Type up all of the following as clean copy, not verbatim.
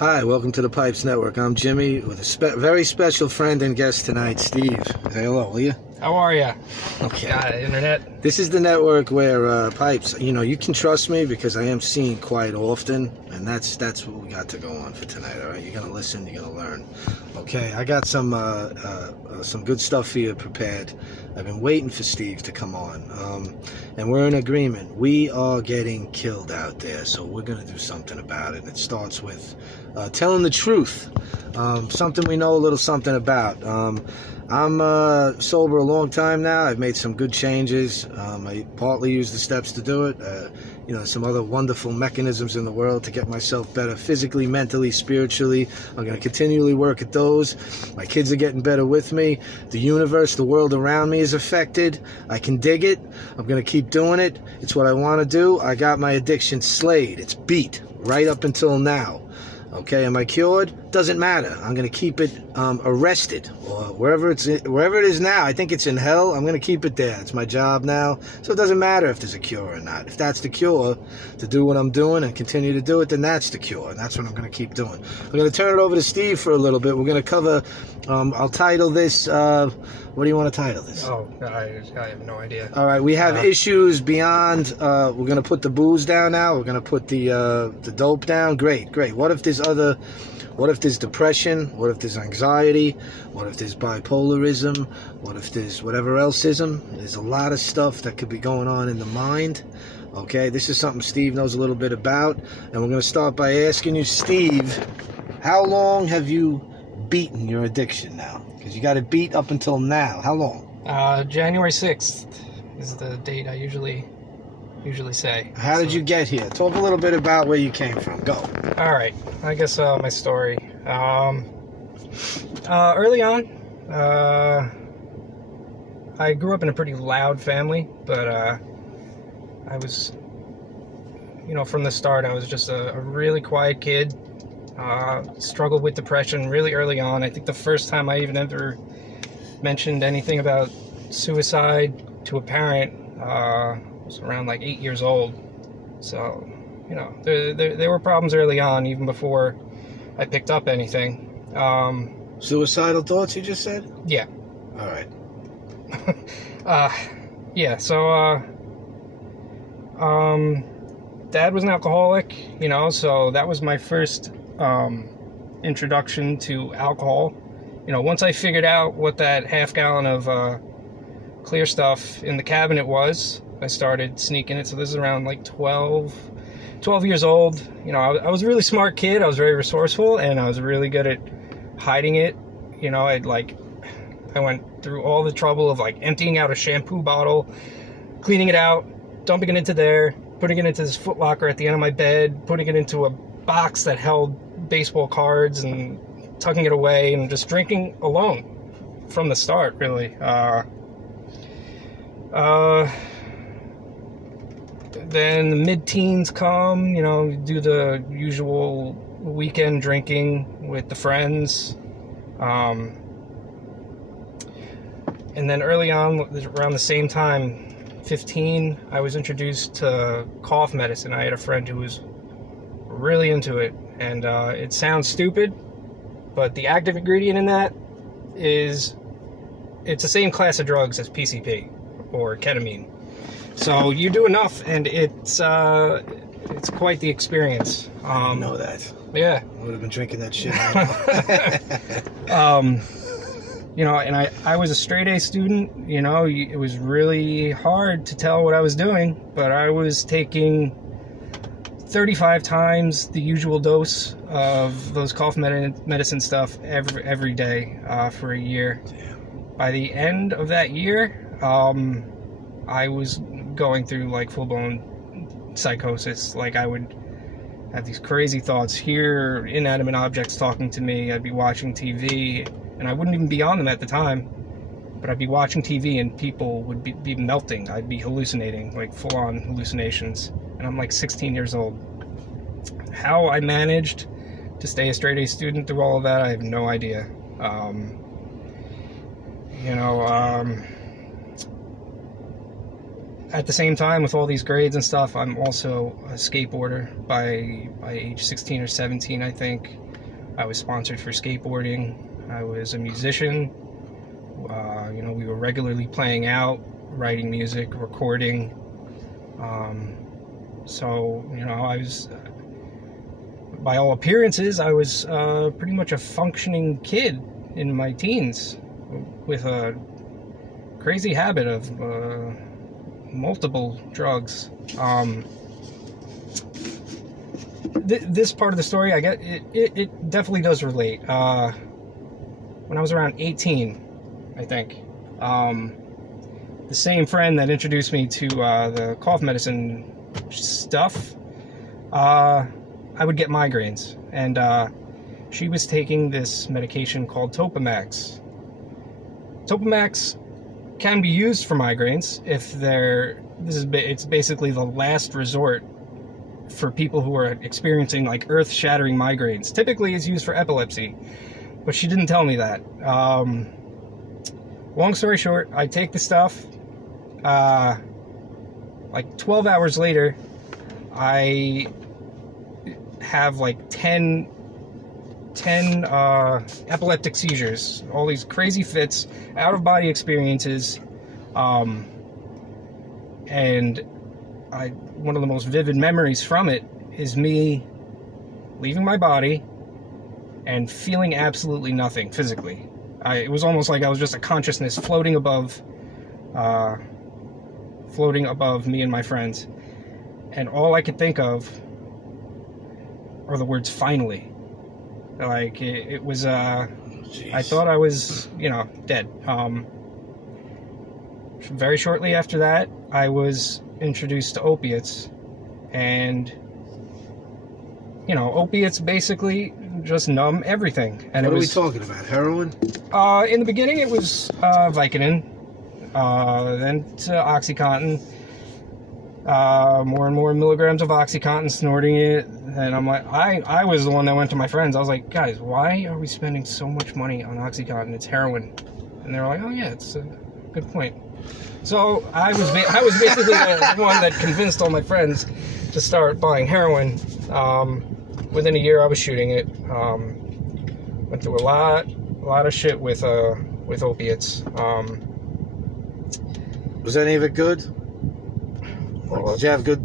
Hi, welcome to the Pipes Network. I'm Jimmy with a very special friend and guest tonight, Steve. Say hello, will you? How are ya? Okay. Internet? This is the network where Pipes, you can trust me because I am seen quite often, and that's what we got to go on for tonight, all right? You're going to listen, you're going to learn. Okay, I got some good stuff for you prepared. I've been waiting for Steve to come on, and we're in agreement. We are getting killed out there, so we're going to do something about it. And it starts with telling the truth, something we know a little something about. I'm sober a long time now. I've made some good changes. I partly use the steps to do it. Some other wonderful mechanisms in the world to get myself better physically, mentally, spiritually. I'm going to continually work at those. My kids are getting better with me. The universe, the world around me is affected. I can dig it. I'm going to keep doing it. It's what I want to do. I got my addiction slayed. It's beat right up until now. Okay, am I cured? Doesn't matter. I'm going to keep it arrested or wherever it is now. I think it's in hell. I'm going to keep it there. It's my job now. So it doesn't matter if there's a cure or not. If that's the cure, to do what I'm doing and continue to do it, then that's the cure. And that's what I'm going to keep doing. I'm going to turn it over to Steve for a little bit. We're going to cover, I'll title this, what do you want to title this? Oh, I have no idea. All right, we have issues beyond, we're going to put the booze down now. We're going to put the dope down. Great. What if there's depression? What if there's anxiety? What if there's bipolarism? What if there's whatever else-ism? There's a lot of stuff that could be going on in the mind. Okay, this is something Steve knows a little bit about. And we're going to start by asking you, Steve, how long have you beaten your addiction now? Because you got it beat up until now. How long? January 6th is the date I usually say. How did you get here? Talk a little bit about where you came from. Go. All right. I guess my story. Early on, I grew up in a pretty loud family, but I was, from the start, I was just a really quiet kid. Struggled with depression really early on. I think the first time I even ever mentioned anything about suicide to a parent was around like 8 years old. So, there were problems early on, even before I picked up anything. Suicidal thoughts, you just said? Yeah. All right. Yeah, so, Dad was an alcoholic, so that was my first introduction to alcohol. Once I figured out what that half gallon of clear stuff in the cabinet was, I started sneaking it. So this is around like 12 years old. I was a really smart kid. I was very resourceful, and I was really good at hiding it. I went through all the trouble of like emptying out a shampoo bottle, cleaning it out, dumping it into there, putting it into this Foot Locker at the end of my bed, putting it into a box that held baseball cards and tucking it away, and just drinking alone from the start, really. Then the mid-teens come, do the usual weekend drinking with the friends. And then early on, around the same time, 15, I was introduced to cough medicine. I had a friend who was really into it, and it sounds stupid, but the active ingredient in that it's the same class of drugs as PCP or ketamine. So you do enough, and it's quite the experience. I didn't know that. Yeah. I would have been drinking that shit. And I was a straight A student. It was really hard to tell what I was doing, but I was taking 35 times the usual dose of those cough medicine stuff every day for a year. Damn. By the end of that year, I was going through like full-blown psychosis. Like, I would have these crazy thoughts, hear inanimate objects talking to me. I'd be watching TV, and I wouldn't even be on them at the time, but I'd be watching TV and people would be melting. I'd be hallucinating, like full-on hallucinations, and I'm like 16 years old. How I managed to stay a straight A student through all of that, I have no idea. At the same time, with all these grades and stuff, I'm also a skateboarder by age 16 or 17, I think. I was sponsored for skateboarding. I was a musician. We were regularly playing out, writing music, recording. I was, by all appearances, I was pretty much a functioning kid in my teens with a crazy habit of multiple drugs. This part of the story, I get it definitely does relate. When I was around 18, I think, the same friend that introduced me to the cough medicine stuff, I would get migraines, and she was taking this medication called Topamax. Topamax can be used for migraines if it's basically the last resort for people who are experiencing like earth-shattering migraines. Typically it's used for epilepsy, but she didn't tell me that. Long story short, I take the stuff. Like 12 hours later, I have like 10 epileptic seizures, all these crazy fits, out-of-body experiences, and one of the most vivid memories from it is me leaving my body and feeling absolutely nothing physically. It was almost like I was just a consciousness floating above me and my friends, and all I could think of are the words "finally." Like it was. I thought I was, dead. Very shortly after that, I was introduced to opiates, and opiates basically just numb everything. And what are we talking about? Heroin? In the beginning, it was Vicodin, then to OxyContin, more and more milligrams of OxyContin, snorting it. And I'm like, I was the one that went to my friends. I was like, guys, why are we spending so much money on OxyContin? It's heroin. And they were like, oh yeah, it's a good point. So I was basically the one that convinced all my friends to start buying heroin. Within a year, I was shooting it. Went through a lot of shit with opiates. Was any of it good? Did you have good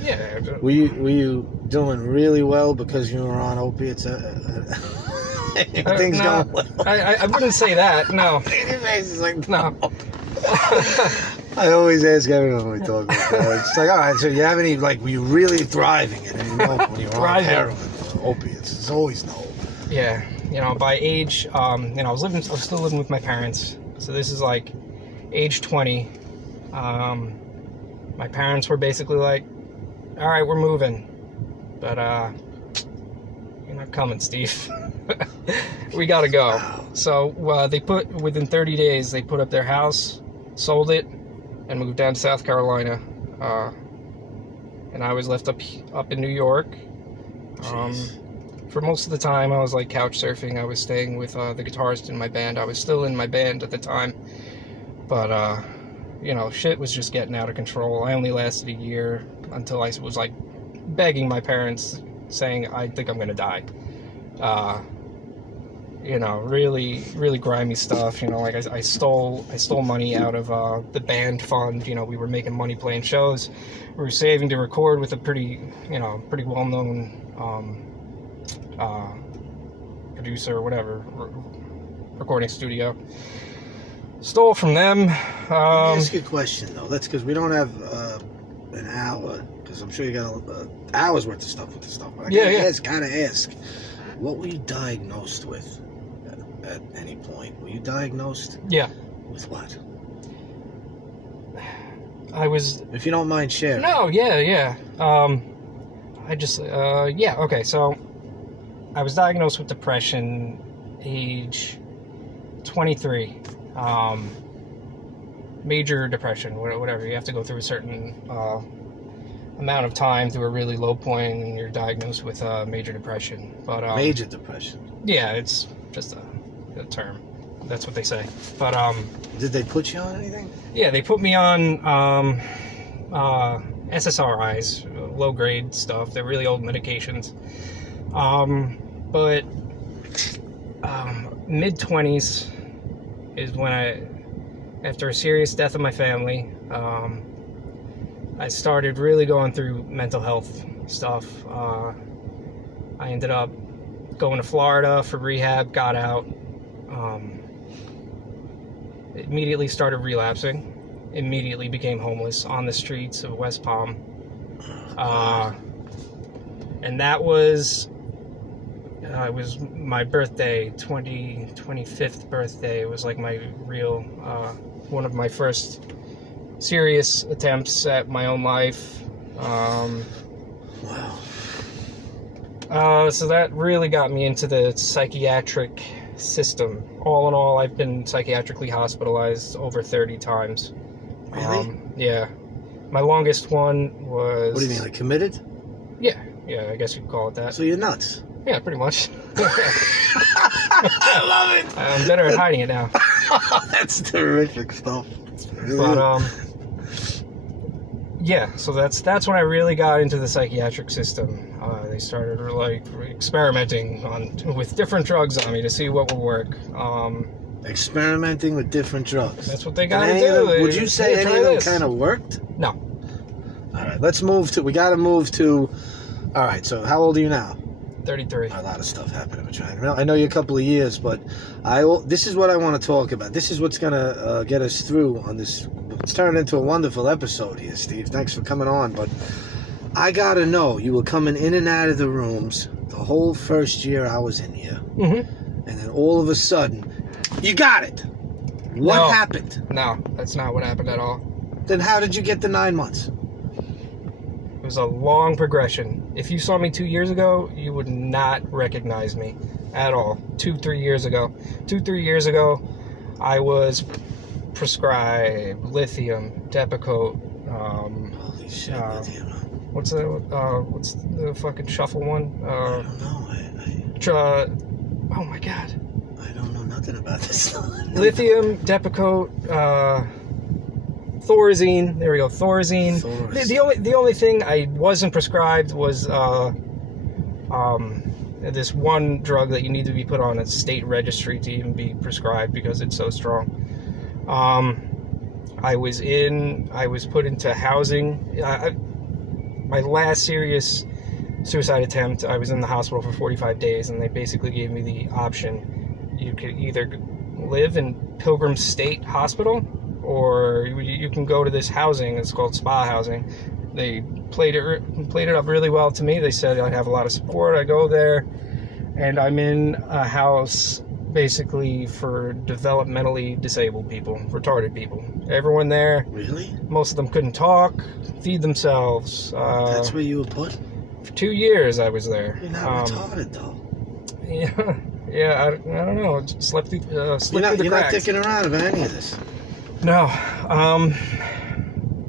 Yeah. Were you doing really well because you were on opiates? Things going well. I wouldn't say that. No. Your face is like no. I always ask everyone when we talk about that. It's like, all right, so you have any, were you really thriving at any moment when you were on heroin or opiates? It's always no. Yeah, by age, I was still living with my parents. So this is like age 20. My parents were basically like, all right, we're moving. But, you're not coming, Steve. We gotta go. Wow. So within 30 days, they put up their house, sold it, and moved down to South Carolina. And I was left up in New York. For most of the time, I was like couch surfing. I was staying with the guitarist in my band. I was still in my band at the time. But, shit was just getting out of control. I only lasted a year until I was like begging my parents, saying, I think I'm gonna die. Really, really grimy stuff. I stole money out of the band fund. We were making money playing shows. We were saving to record with a pretty well-known producer or whatever, recording studio. Stole from them. Let me ask you a question though. That's because we don't have an hour. Because I'm sure you got hours worth of stuff with this stuff. But I gotta ask. What were you diagnosed with at any point? Were you diagnosed? Yeah. With what? I was... If you don't mind sharing. No, yeah. Okay, so I was diagnosed with depression age 23. Major depression, whatever. You have to go through a certain amount of time through a really low point and you're diagnosed with major depression. But major depression? Yeah, it's just a term. That's what they say. But did they put you on anything? Yeah, they put me on SSRIs, low grade stuff. They're really old medications. But mid-20s is when after a serious death of my family, I started really going through mental health stuff. I ended up going to Florida for rehab, got out, immediately started relapsing, immediately became homeless on the streets of West Palm. And that was it was my birthday, 25th birthday. It was like my real, one of my first serious attempts at my own life. Wow. So that really got me into the psychiatric system. All in all, I've been psychiatrically hospitalized over 30 times. Really? Yeah. My longest one was... What do you mean, like committed? Yeah, I guess you could call it that. So you're nuts. Yeah, pretty much. I love it. I'm better at hiding it now. That's terrific stuff. But yeah, so that's when I really got into the psychiatric system. They started like experimenting with different drugs on me to see what would work. Experimenting with different drugs. That's what they got to do. Would you say any of them kind of worked? No. All right, we got to move to, all right, so how old are you now? 33. A lot of stuff happened in between. I know you a couple of years, but this is what I want to talk about. This is what's going to get us through on this. It's turned into a wonderful episode here, Steve. Thanks for coming on, but I got to know, you were coming in and out of the rooms the whole first year I was in here. Mm-hmm. And then all of a sudden, you got it. What happened? No, that's not what happened at all. Then how did you get the 9 months? It was a long progression. If you saw me 2 years ago, you would not recognize me at all. 2-3 years ago. 2-3 years ago, I was prescribed lithium, Depakote. Holy shit, lithium. What's the fucking shuffle one? I don't know. Oh my god. I don't know nothing about this. Lithium, Depakote, Thorazine. There we go, Thorazine. The only thing I wasn't prescribed was this one drug that you need to be put on a state registry to even be prescribed because it's so strong. I was put into housing. My last serious suicide attempt, I was in the hospital for 45 days, and they basically gave me the option. You could either live in Pilgrim State Hospital, or you can go to this housing. It's called spa housing. They played it up really well to me. They said I'd have a lot of support. I go there, and I'm in a house basically for developmentally disabled people, retarded people. Everyone there. Really? Most of them couldn't talk, feed themselves. That's where you were put? For 2 years I was there. You're not retarded, though. Yeah. I don't know. Slept through the cracks. You're not dicking around about any of this. No.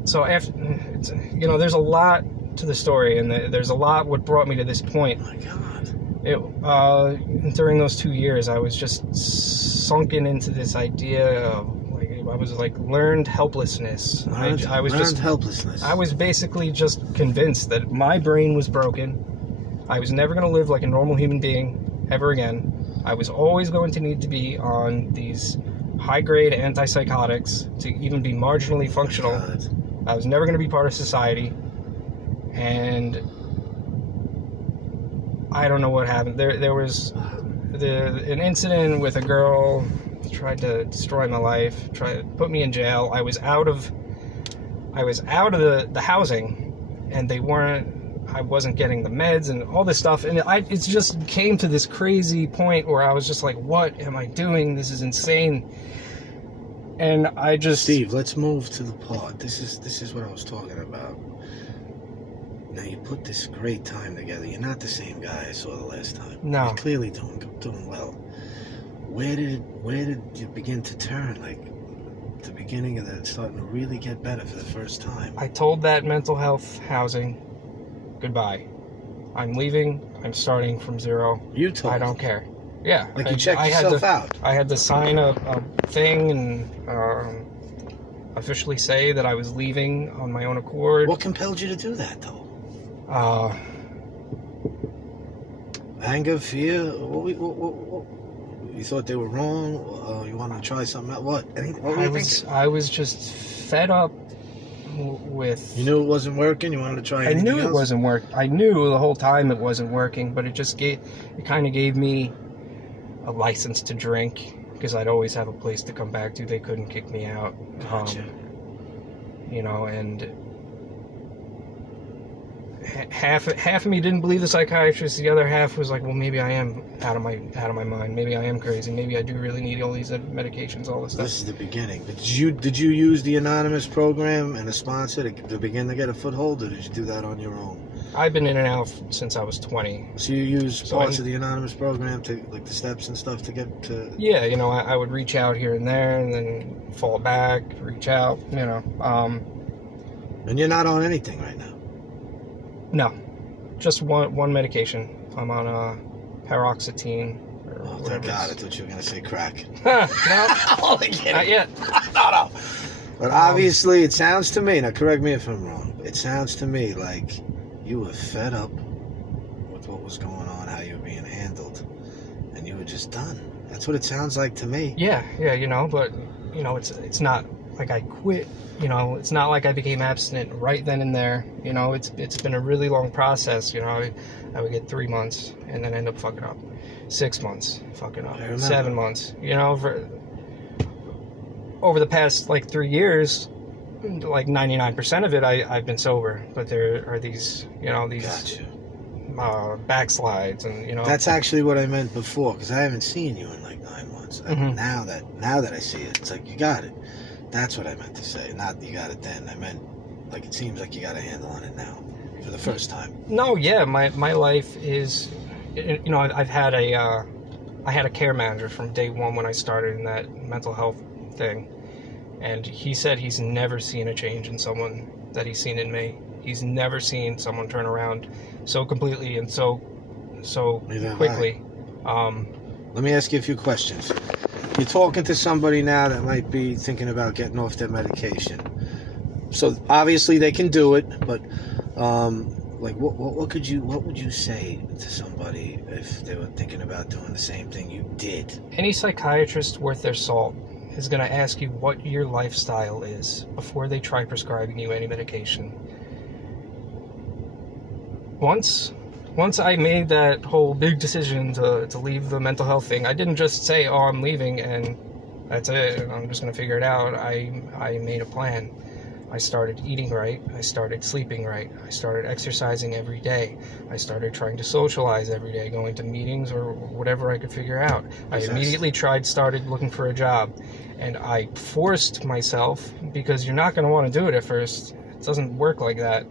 So after, there's a lot to the story, and there's a lot what brought me to this point. Oh my God. During those 2 years, I was just sunken into this idea of I was like learned helplessness. Helplessness. I was basically just convinced that my brain was broken. I was never going to live like a normal human being ever again. I was always going to need to be on these high-grade antipsychotics to even be marginally functional. I was never going to be part of society. And I don't know what happened. There was an incident with a girl tried to destroy my life, tried to put me in jail. I was out of the housing, and I wasn't getting the meds and all this stuff, and it just came to this crazy point where I was just like, what am I doing? This is insane. And I just... Steve, let's move to the part. This is what I was talking about. Now, you put this great time together. You're not the same guy I saw the last time. No. You're clearly doing well. Where did you begin to turn? Like, the beginning of that, starting to really get better for the first time. I told that mental health housing, goodbye. I'm leaving. I'm starting from zero. You told I don't care. Yeah. Like, you checked yourself out. I had to sign a thing and officially say that I was leaving on my own accord. What compelled you to do that, though? Anger, fear? What, you thought they were wrong? You wanted to try something else? What? What were you thinking? I was just fed up with. You knew it wasn't working? You wanted to try I anything knew it else? wasn't working. I knew the whole time it wasn't working, but it kind of gave me a license to drink because I'd always have a place to come back to. They couldn't kick me out. Gotcha. You know, and half of me didn't believe the psychiatrist. The other half was like, well, maybe I am out of my mind. Maybe I am crazy. Maybe I do really need all these medications, all this stuff. This is the beginning. But did you use the Anonymous program and a sponsor to begin to get a foothold, or did you do that on your own? I've been in and out since I was 20. So you use parts of the Anonymous program to, like, the steps and stuff to get to... Yeah, you know, I would reach out here and there and then fall back, reach out, you know. And you're not on anything right now? No, just one medication. I'm on paroxetine. Or Oh, whatever thank God. I thought you were going to say crack. No, Only kidding. not yet. No. But obviously, it sounds to me, now correct me if I'm wrong, it sounds to me like you were fed up with what was going on, how you were being handled, and you were just done. That's what it sounds like to me. Yeah, you know, but, you know, it's not like I quit, you know, it's not like I became abstinent right then and there, you know, it's been a really long process, you know, I would get 3 months and then end up fucking up, 6 months, fucking up, 7 months, you know, over the past, like, 3 years, like 99% of it, I've been sober, but there are these, you know, these Gotcha. Backslides, and, you know. That's actually what I meant before, because I haven't seen you in like 9 months. Mhm. Now that I see it, it's like, you got it. That's what I meant to say. Not you got it then. I meant, like, it seems like you got a handle on it now for the first time. No, yeah, my life is, you know, I had a care manager from day one when I started in that mental health thing, and he said he's never seen a change in someone that he's seen in me. He's never seen someone turn around so completely and so Neither have quickly. Let me ask you a few questions. You're talking to somebody now that might be thinking about getting off their medication. So obviously they can do it, but like what would you say to somebody if they were thinking about doing the same thing you did? Any psychiatrist worth their salt is going to ask you what your lifestyle is before they try prescribing you any medication. Once I made that whole big decision to leave the mental health thing, I didn't just say, oh, I'm leaving and that's it, and I'm just going to figure it out. I made a plan. I started eating right. I started sleeping right. I started exercising every day. I started trying to socialize every day, going to meetings or whatever I could figure out. I immediately started looking for a job. And I forced myself, because you're not going to want to do it at first. It doesn't work like that.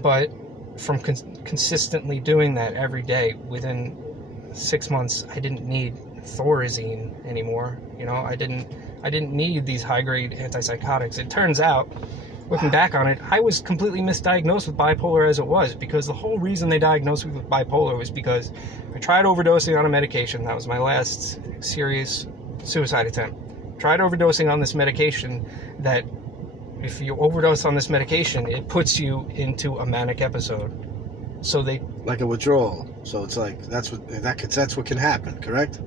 But from consistently doing that every day, within 6 months, I didn't need Thorazine anymore. You know, I didn't need these high-grade antipsychotics. It turns out, looking back on it, I was completely misdiagnosed with bipolar as it was, because the whole reason they diagnosed me with bipolar was because I tried overdosing on a medication. That was my last serious suicide attempt. Tried overdosing on this medication that, if you overdose on this medication, it puts you into a manic episode. So they... Like a withdrawal. So it's like, that's what can happen, correct?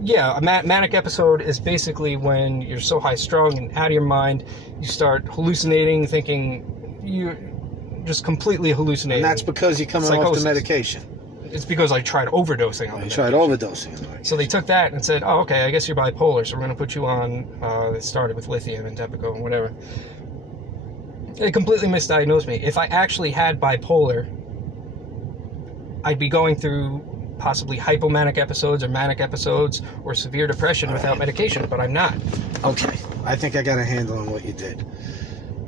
Yeah, a manic episode is basically when you're so high-strung and out of your mind, you start hallucinating, thinking you're just completely hallucinating. And that's because you're coming off the medication. It's because I tried overdosing on it. You tried overdosing. So they took that and said, oh, okay, I guess you're bipolar, so we're going to put you on, it started with lithium and Depakote and whatever. They completely misdiagnosed me. If I actually had bipolar, I'd be going through possibly hypomanic episodes or manic episodes or severe depression without medication, but I'm not. Okay, I think I got a handle on what you did.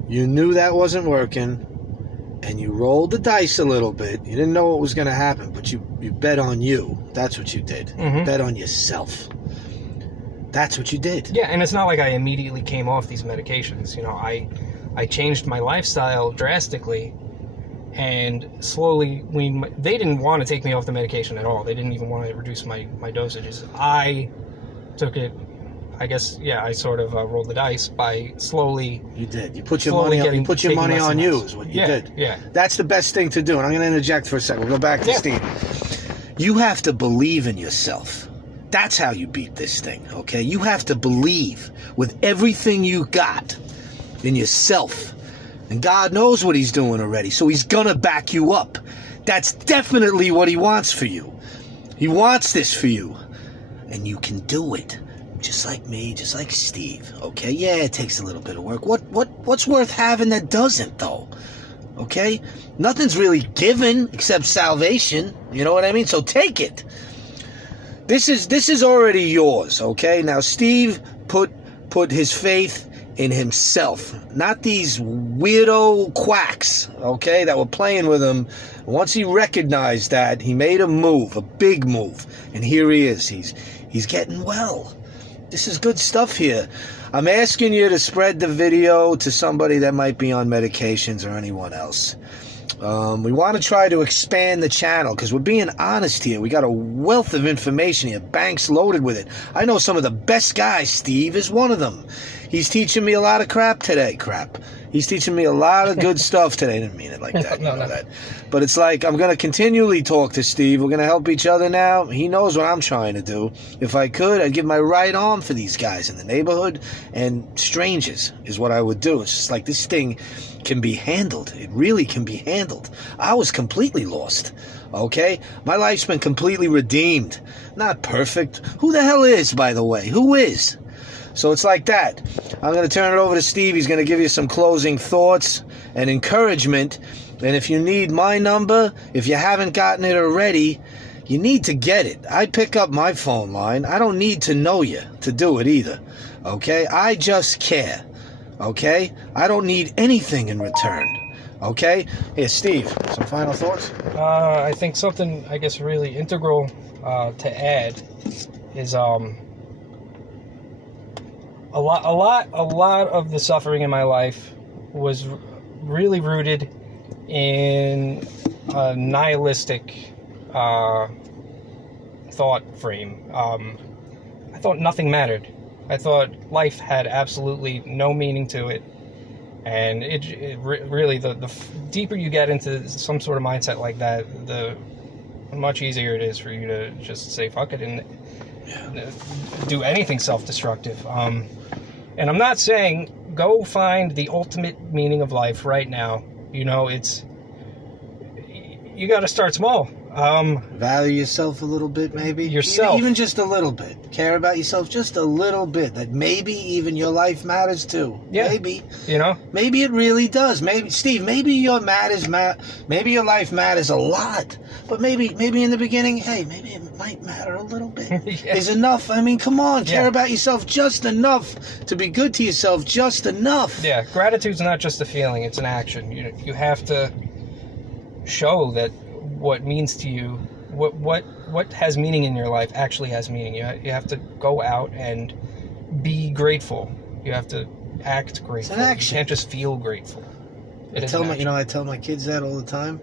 You knew that wasn't working, and you rolled the dice a little bit. You didn't know what was going to happen, but you bet on you. That's what you did. Mm-hmm. Bet on yourself. That's what you did. Yeah, and it's not like I immediately came off these medications. You know, I changed my lifestyle drastically, and slowly, they didn't want to take me off the medication at all. They didn't even want to reduce my dosages. I took it I guess, yeah, I sort of rolled the dice by slowly. You did. You put your Slowly money on. You put your taking money less on and you. less. Is what you Yeah, did. yeah. That's the best thing to do. And I'm going to interject for a second. We'll go back to Yeah. Steve. You have to believe in yourself. That's how you beat this thing. Okay. You have to believe with everything you got in yourself. And God knows what He's doing already. So He's going to back you up. That's definitely what He wants for you. He wants this for you. And you can do it. Just like me, just like Steve. Okay? Yeah, it takes a little bit of work. What's worth having that doesn't, though? Okay? Nothing's really given except salvation. You know what I mean? So take it. This is already yours, okay? Now Steve put his faith in himself, not these weirdo quacks, okay, that were playing with him. Once he recognized that, he made a move, a big move, and here he is. He's getting well. This is good stuff here. I'm asking you to spread the video to somebody that might be on medications or anyone else. We want to try to expand the channel because we're being honest here. We got a wealth of information here. Banks loaded with it. I know some of the best guys. Steve is one of them. He's teaching me a lot of crap today. He's teaching me a lot of good stuff today. I didn't mean it like that. You know that. But it's like I'm going to continually talk to Steve. We're going to help each other now. He knows what I'm trying to do. If I could, I'd give my right arm for these guys in the neighborhood, and strangers is what I would do. It's just like this thing can be handled. It really can be handled. I was completely lost. Okay? My life's been completely redeemed. Not perfect. Who the hell is, by the way? Who is? So it's like that. I'm going to turn it over to Steve. He's going to give you some closing thoughts and encouragement. And if you need my number, if you haven't gotten it already, you need to get it. I pick up my phone line. I don't need to know you to do it either. Okay? I just care. Okay? I don't need anything in return. Okay? Here, Steve, some final thoughts? I think something, I guess, really integral to add is a lot of the suffering in my life was really rooted in a nihilistic thought frame. I thought nothing mattered. I thought life had absolutely no meaning to it, and really the deeper you get into some sort of mindset like that, the much easier it is for you to just say fuck it and do anything self-destructive. And I'm not saying go find the ultimate meaning of life right now. You know, you got to start small. Value yourself a little bit, maybe. Yourself. Even just a little bit. Care about yourself just a little bit. That maybe even your life matters too. Yeah. Maybe. You know? Maybe it really does. Maybe, Steve, maybe your life matters a lot. But maybe in the beginning, hey, maybe it might matter a little bit. Yeah. Is enough. I mean, come on. Care Yeah. about yourself just enough to be good to yourself just enough. Yeah, gratitude's not just a feeling, it's an action. You have to show that what means to you, what has meaning in your life actually has meaning. You have to go out and be grateful. You have to act grateful. It's an action. You can't just feel grateful. I tell my kids that all the time.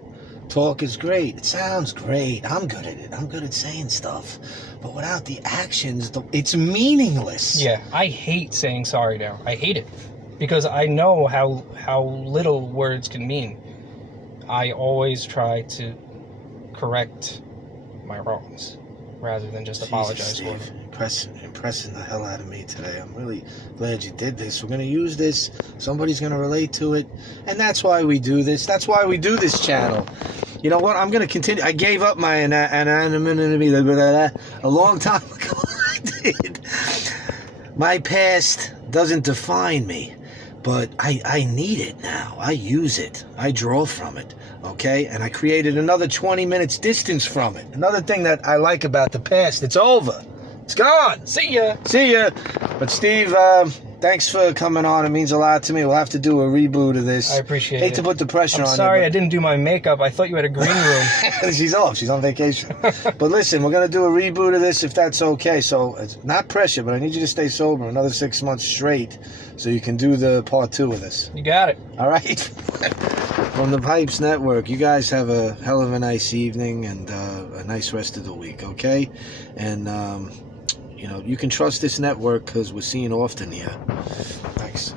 Talk is great. It sounds great. I'm good at it. I'm good at saying stuff. But without the actions, it's meaningless. Yeah, I hate saying sorry now. I hate it. Because I know how little words can mean. I always try to correct my wrongs rather than just apologize for them. Impressing the hell out of me today. I'm really glad you did this. We're going to use this. Somebody's going to relate to it. And that's why we do this. That's why we do this channel. You know what? I'm going to continue. I gave up my anonymity a long time ago. I did. My past doesn't define me. But I need it now. I use it. I draw from it. Okay? And I created another 20 minutes distance from it. Another thing that I like about the past, it's over. It's gone. See ya. See ya. But Steve, thanks for coming on. It means a lot to me. We'll have to do a reboot of this. I appreciate it. Hate to put the pressure on you. I'm sorry I didn't do my makeup. I thought you had a green room. She's off. She's on vacation. But listen, we're going to do a reboot of this if that's okay. So it's not pressure, but I need you to stay sober another 6 months straight so you can do the part 2 of this. You got it. All right? From the Pipes Network, you guys have a hell of a nice evening and a nice rest of the week, okay? And, You know, you can trust this network because we're seeing often here. Thanks.